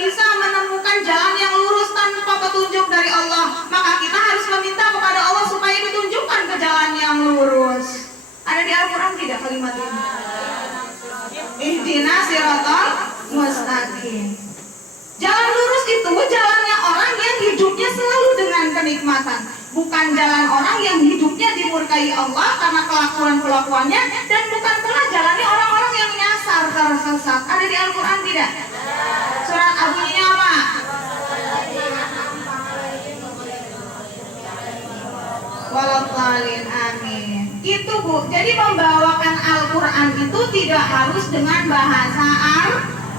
bisa menemukan jalan yang lurus tanpa petunjuk dari Allah. Maka kita harus meminta kepada Allah supaya ditunjukkan ke jalan yang lurus. Ada di Al-Quran tidak kalimat ini? Ihdinas siratal mustaqim. Jalan lurus itu jalannya orang yang hidupnya selalu dengan kenikmatan, bukan jalan orang yang hidupnya dimurkai Allah karena kelakuan-kelakuannya, dan bukan pula jalannya orang-orang yang nyasar tersesat. Ada di Al-Quran tidak? Surat bunyinya apa? Waladhdallin, amin. Itu Bu, jadi membawakan Al-Quran itu tidak harus dengan bahasa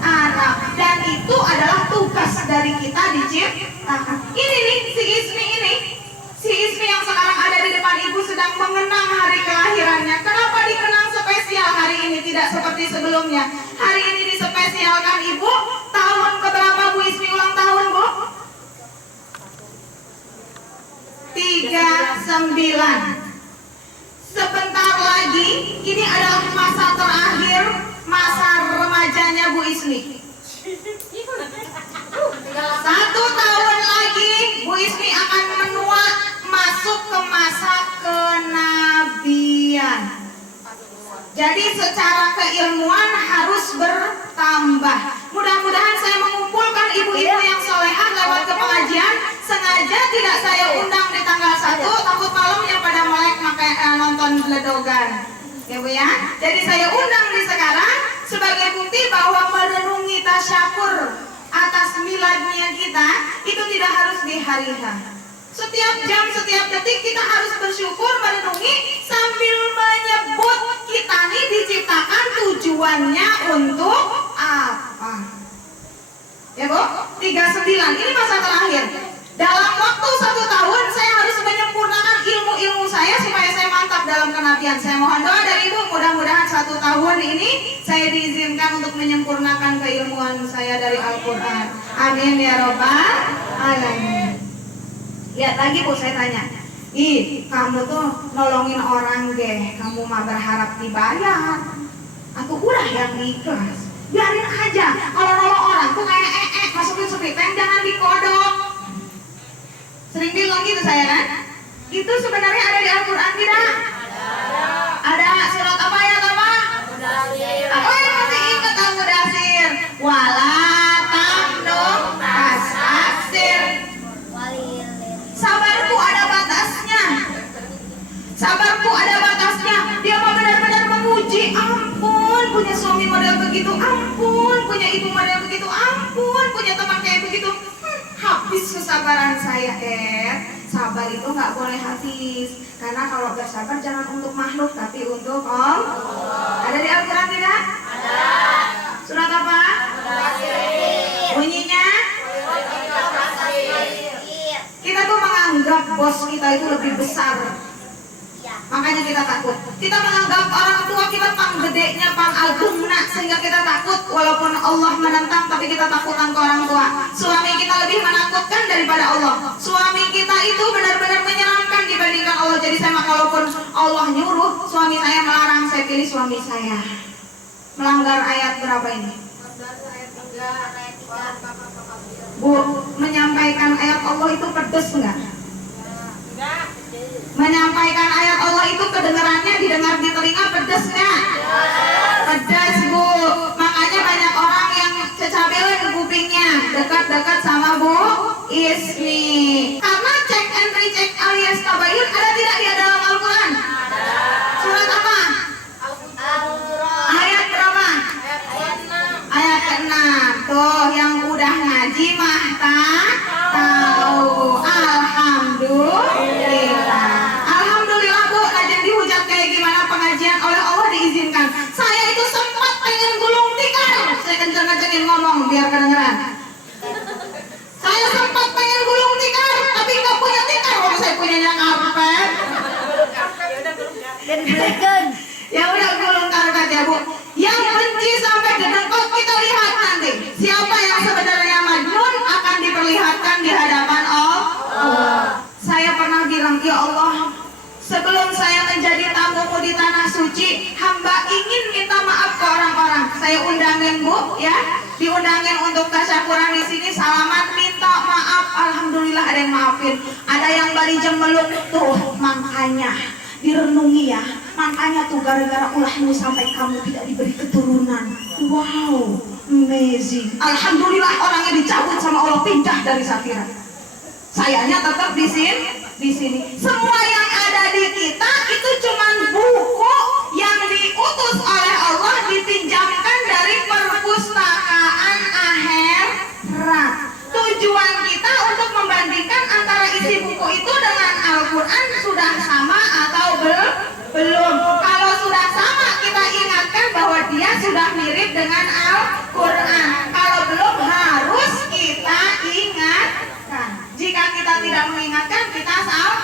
Arab, dan itu adalah tugas dari kita diciptakan. Ini nih si Ismi yang sekarang ada di depan Ibu sedang mengenang hari kelahirannya. Kenapa dikenang spesial hari ini, tidak seperti sebelumnya? Hari ini dispesialkan Ibu. Tahun keberapa Bu Ismi ulang tahun, Bu? 39. Sebentar lagi, ini adalah masa terakhir, masa remajanya Bu Ismi. 1 tahun lagi Bu Ismi akan menua, masuk ke masa kenabian. Jadi secara keilmuan harus bertambah. Mudah-mudahan saya mengumpulkan ibu-ibu yang solehah lewat ke pengajian. Sengaja tidak saya undang di tanggal 1, takut malam yang pada melek nonton gledogan, ya Bu ya. Jadi saya undang di sekarang sebagai bukti bahwa merenungi tasyakur atas miladnya kita itu tidak harus di hari H. Setiap jam, setiap detik kita harus bersyukur, merenungi sambil menyebut kita nih diciptakan tujuannya untuk apa. Ya Bu, 39 ini masa terakhir. Dalam waktu 1 tahun saya harus menyempurnakan ilmu-ilmu saya supaya saya mantap dalam kenabian. Saya mohon doa dari Ibu, mudah-mudahan 1 tahun ini saya diizinkan untuk menyempurnakan keilmuan saya dari Al-Quran. Amin ya robbal alamin. Lihat lagi Bu, saya tanya, kamu tuh nolongin orang deh, kamu mah berharap dibayar atau udah yang ikhlas? Biarin aja, kalau nolong orang tuh kayak masukin sepiteng, jangan dikodok. Sering bilang gitu saya kan? Itu sebenarnya ada di Al-Quran tidak? Ada surat apa ya apa? Oh ya, masih ingat Al-Mudasir. Wala tamnun tas'asir. Sabarku ada batasnya. Sabarku ada batasnya. Dia mau benar-benar menguji. Ampun punya suami model begitu. Ampun punya ibu model begitu. Ampun punya teman kayak begitu. Habis kesabaran saya. Sabar itu nggak boleh habis. Karena kalau bersabar jangan untuk makhluk tapi untuk Allah. Ada di Al-Quran tidak? Ada. Surat apa? Bunyinya? Kita tuh menganggap bos kita itu lebih besar. Makanya kita takut. Kita menganggap orang tua kita pang gedenya, pang agungna, sehingga kita takut. Walaupun Allah menentang, tapi kita takutan ke orang tua. Suami kita lebih menakutkan daripada Allah. Suami kita itu benar-benar menyeramkan dibandingkan Allah. Jadi saya walaupun Allah nyuruh, suami saya melarang, saya pilih suami saya. Melanggar ayat berapa ini? Bu, menyampaikan ayat Allah itu pedes enggak? Menyampaikan ayat Allah itu kedengarannya didengar di telinga pedes nggak? Pedes Bu. Makanya banyak orang yang cecabelen kupingnya dekat-dekat sama Bu Ismi. Karena cek and recheck alias tabayun ada tidak di dalam Al-Quran? Surat apa? Ayat berapa? Ayat ke-6. Tuh yang udah ngaji mah tahu. Alhamdulillah. Pengajian oleh Allah diizinkan. Saya itu sempat pengen gulung tikar. Saya kenceng-kencengin ngomong biar kedengeran. Saya sempat pengen gulung tikar, tapi nggak punya tikar. Kalau saya punyanya karpet. Ya udah gulung karpet ya Bu. Yang benci sampai gedengkot kita lihat nanti. Siapa yang sebenarnya majnun akan diperlihatkan di hadapan Allah. Saya pernah bilang, ya Allah, sebelum saya menjadi tamumu di tanah suci, hamba ingin minta maaf ke orang-orang. Saya undangin Bu, ya, diundangin untuk tasyakuran di sini. Salaman, minta maaf. Alhamdulillah ada yang maafin. Ada yang bari meluk tuh, makanya direnungi ya. Makanya tuh gara-gara ulahmu sampai kamu tidak diberi keturunan. Wow, amazing. Alhamdulillah orangnya dicabut sama Allah, pindah dari Safira. Sayanya tetap di sini. Semua yang ada di kita itu cuman buku yang diutus oleh Allah, dipinjamkan dari perpustakaan akhirat. Tujuan kita untuk membandingkan antara isi buku itu dengan Al-Quran sudah sama atau belum. Kalau sudah sama, kita ingatkan bahwa dia sudah mirip dengan Al-Quran. Kalau belum, harus kita ingatkan. Jika kita tidak mengingatkan, kita salah.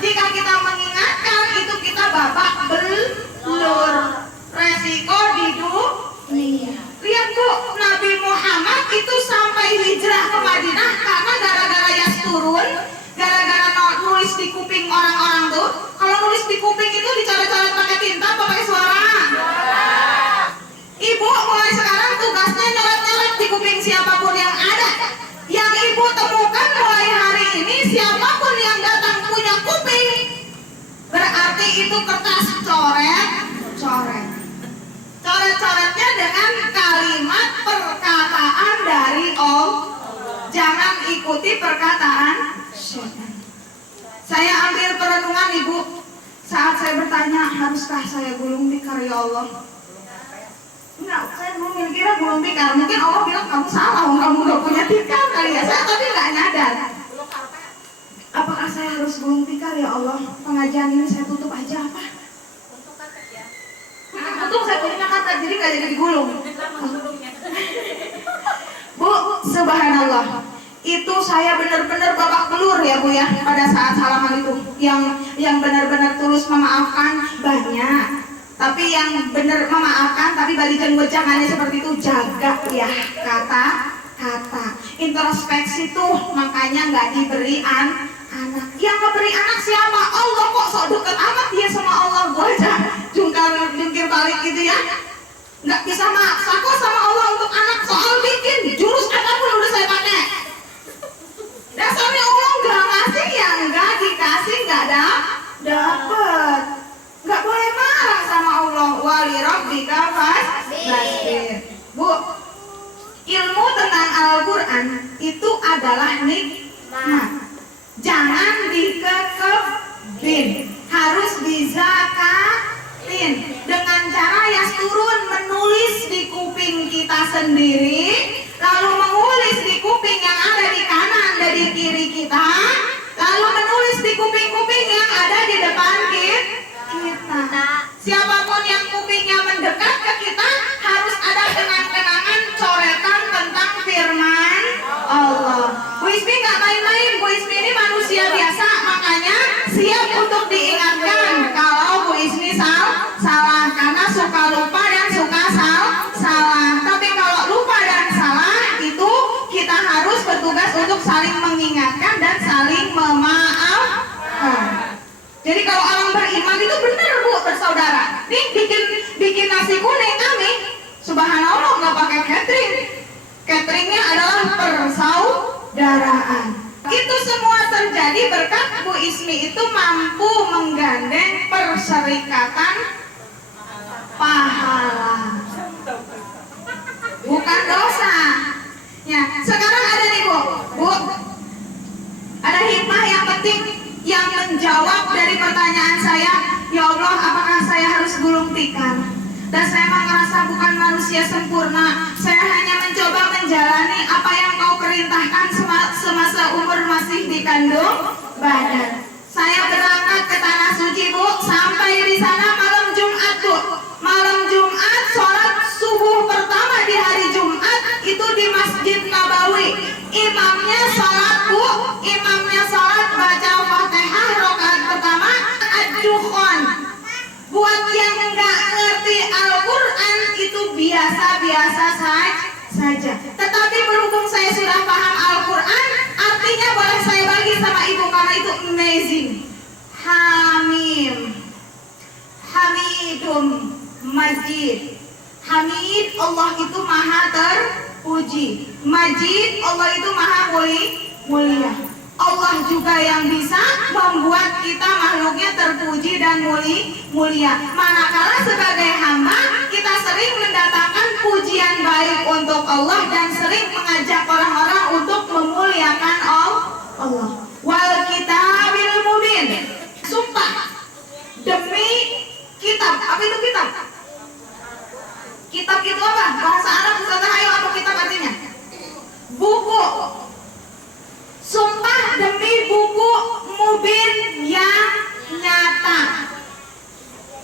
Jika kita mengingatkan, itu kita babak belur. Resiko di dunia. Lihat Bu, Nabi Muhammad itu sampai hijrah ke Madinah karena gara-gara Yas turun, gara-gara nulis di kuping orang-orang tuh. Kalau nulis di kuping itu dicoret-coret pakai tinta apa pakai suara? Ibu mulai sekarang tugasnya nyoret-nyoret di kuping siapapun yang ada. Yang ibu temukan mulai hari ini, siapapun yang datang punya kuping, berarti itu kertas coret. Coret-coretnya dengan kalimat perkataan dari Allah. Jangan ikuti perkataan syaitan. Saya ambil perenungan Ibu saat saya bertanya, haruskah saya gulung tikar ya Allah? Enggak, saya belum kira gulung tikar. Mungkin Allah bilang kamu salah, kamu gak punya tikar kali ya. Saya tapi gak nyadar. Apakah saya harus gulung tikar ya Allah? Pengajian ini saya tutup aja apa? Untung saya punya kata, jadi gak jadi digulung. Bu, subhanallah. Itu saya benar-benar babak belur ya Bu ya, pada saat salaman itu. Yang benar-benar tulus memaafkan banyak, tapi yang benar memaafkan tapi balikan wejangannya seperti itu, jaga ya kata-kata. Introspeksi tuh makanya nggak diberi anak. Yang ngeberi anak siapa? Allah. Kok sok deket amat dia sama Allah? Gua aja jungkir balik gitu ya. Nggak bisa maksa kok sama Allah untuk anak. Soal bikin jurus apapun udah saya pakai. Dasarnya Allah nggak ngasih ya nggak dikasih, nggak dapet. Nggak boleh marah sama Allah. Wali rabbika fasbir. Bu, ilmu tentang Al-Quran itu adalah nikmat. Jangan dikekepin, harus dizakatin dengan cara yang turun menulis di kuping kita sendiri, lalu mengulis di kuping yang ada di kanan dan di kiri kita, lalu menulis di kuping-kuping yang ada di depan kita. Siapapun yang kupingnya mendekat ke kita harus ada kenang-kenangan coretan tentang firman Allah. Bu Ismi nggak main-main, Bu Ismi ini manusia biasa, makanya siap untuk diingatkan kalau Bu Ismi salah, karena suka lupa dan suka salah. Tapi kalau lupa dan salah itu kita harus bertugas untuk saling mengingatkan dan saling memaafkan. Jadi kalau orang beriman itu benar Bu, bersaudara. Nih bikin nasi kuning kami, subhanallah nggak pakai catering. Cateringnya adalah persaudaraan. Itu semua terjadi berkat Bu Ismi itu mampu menggandeng perserikatan pahala, bukan dosa. Ya, sekarang ada nih Bu, ada hikmah yang penting yang menjawab dari pertanyaan saya. Ya Allah, apakah saya harus gulung tikar? Dan saya merasa bukan manusia sempurna. Saya hanya mencoba menjalani apa yang Kau perintahkan semasa umur masih dikandung badan. Saya berangkat ke tanah suci Bu, sampai di sana malam Jumat Bu. Malam Jumat sholat subuh pertama di hari Jumat itu di Masjid Nabawi. Imamnya sholat Bu, imamnya sholat baca Fatihah rakaat pertama ad-Dukhan. Buat yang nggak ngerti Al-Quran itu biasa-biasa saja. Tetapi berhubung saya sudah paham Al-Quran, artinya boleh saya bagi sama ibu karena itu amazing. Majid. Hamid, Allah itu maha terpuji. Majid, Allah itu maha mulia. Allah juga yang bisa membuat kita makhluknya terpuji dan mulia. Manakala sebagai hamba kita sering mendatangkan pujian baik untuk Allah dan sering mengajak orang-orang untuk memuliakan Allah. Wal kitabil mubin. Sumpah demi kitab. Apa itu kitab? Kitab itu apa? Bahasa Arab Ustazah, ayo apa kitab artinya? Buku. Sumpah demi buku mubin yang nyata.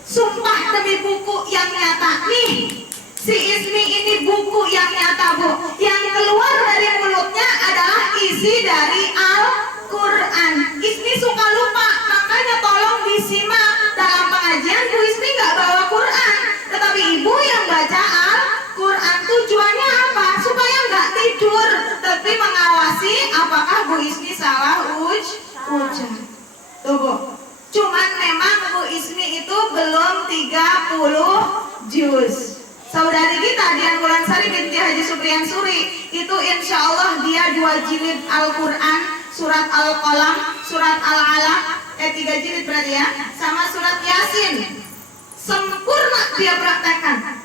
Sumpah demi buku yang nyata. Nih, si Ismi ini buku yang nyata, Bu. Yang keluar dari mulutnya adalah isi dari Al-Quran. Ismi suka lupa, makanya tolong disimak. Dalam pengajian Bu Ismi nggak bawa Quran, tetapi ibu yang baca Al-Quran. Tujuannya apa? Supaya nggak tidur, tapi mengawasi apakah Bu Ismi salah ucap. Tuh Bu, cuman memang Bu Ismi itu belum 30 juz. Saudari kita Dian Wulansari binti Haji Supriyan Suri itu insya Allah dia 2 jilid Al-Quran, surat Al-Qalam, surat Al-Alaq, 3 jilid berarti ya, sama surat Yasin sempurna dia praktekkan.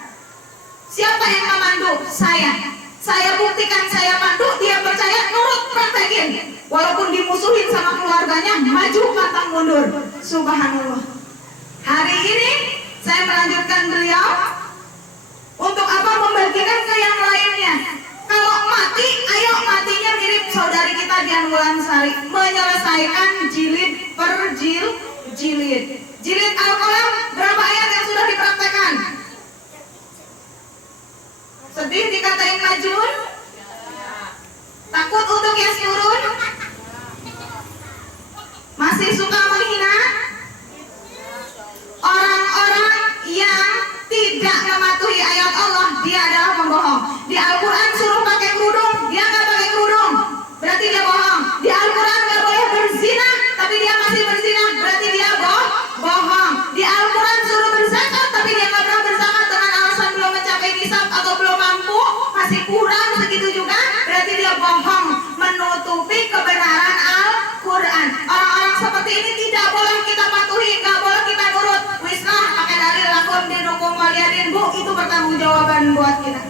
Siapa yang memandu? Saya buktikan, saya pandu, dia percaya, nurut, praktekin. Walaupun dimusuhin sama keluarganya, maju pantang mundur. Subhanallah. Hari ini saya melanjutkan beliau untuk apa? Membagikan ke yang lainnya. Kalau mati, ayo matinya mirip saudari kita Dian Wulansari, menyelesaikan jilid per jilid. Jilid Al-Qalam berapa ayat yang sudah dipraktekkan? Sedih dikatain majnun? Takut untuk yasturun? Masih suka menghina? Orang-orang yang tidak mematuhi ayat Allah, dia adalah pembohong. Di Al-Quran suruh pakai kerudung, dia nggak pakai kerudung, berarti dia bohong. Di Al-Quran nggak boleh berzina, tapi dia masih berzina, berarti dia bohong. Di Al-Quran suruh berzakat, tapi dia nggak pernah berzakat dengan alasan belum mencapai nisab atau belum mampu, masih kurang segitu juga, berarti dia bohong, menutupi kebenaran Al-Quran. Orang-orang seperti ini tidak boleh kita patuhi, nggak boleh kita nurut. Wislah pakai dalil lakum dinukum waliyadin, Bu, itu pertanggungjawaban buat kita.